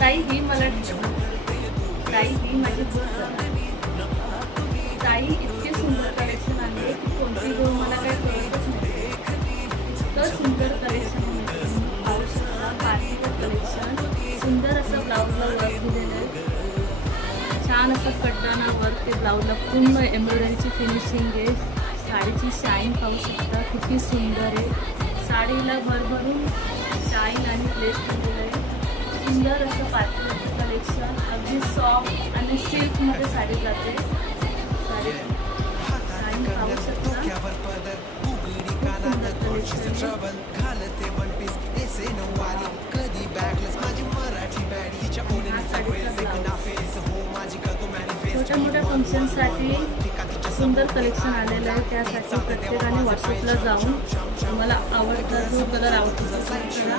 ताई ही मला ताई ही माझी ताई इतके सुंदर कलेक्शन आहे की कोणती घेऊन मला काही कळतच नाही. इतकं सुंदर कलेक्शन आहे. पाहू शकता पार्टीचं कलेक्शन. सुंदर असं ब्लाऊजला वर्क दिलेलं आहे. छान असं कड्डाना वर्क ते ब्लाऊजला पूर्ण एम्ब्रॉयडरीची फिनिशिंग आहे. साडीची शाईन पाहू शकता किती सुंदर आहे. साडीला भरभरून शाईन आणि प्लेस दिलेलं आहे. सुंदर असं पार्टीचं कलेक्शन. अगदी सॉफ्ट आणि सिल्कमध्ये साडी जाते. साडी शाईन पाहू शकता. छोट्या मोठ्या फंक्शनसाठी सुंदर कलेक्शन आलेलं आहे. त्यासाठी प्रत्येकाने व्हॉट्सअपला जाऊन तुम्हाला आवडता जो कलर आवडतो तो करा.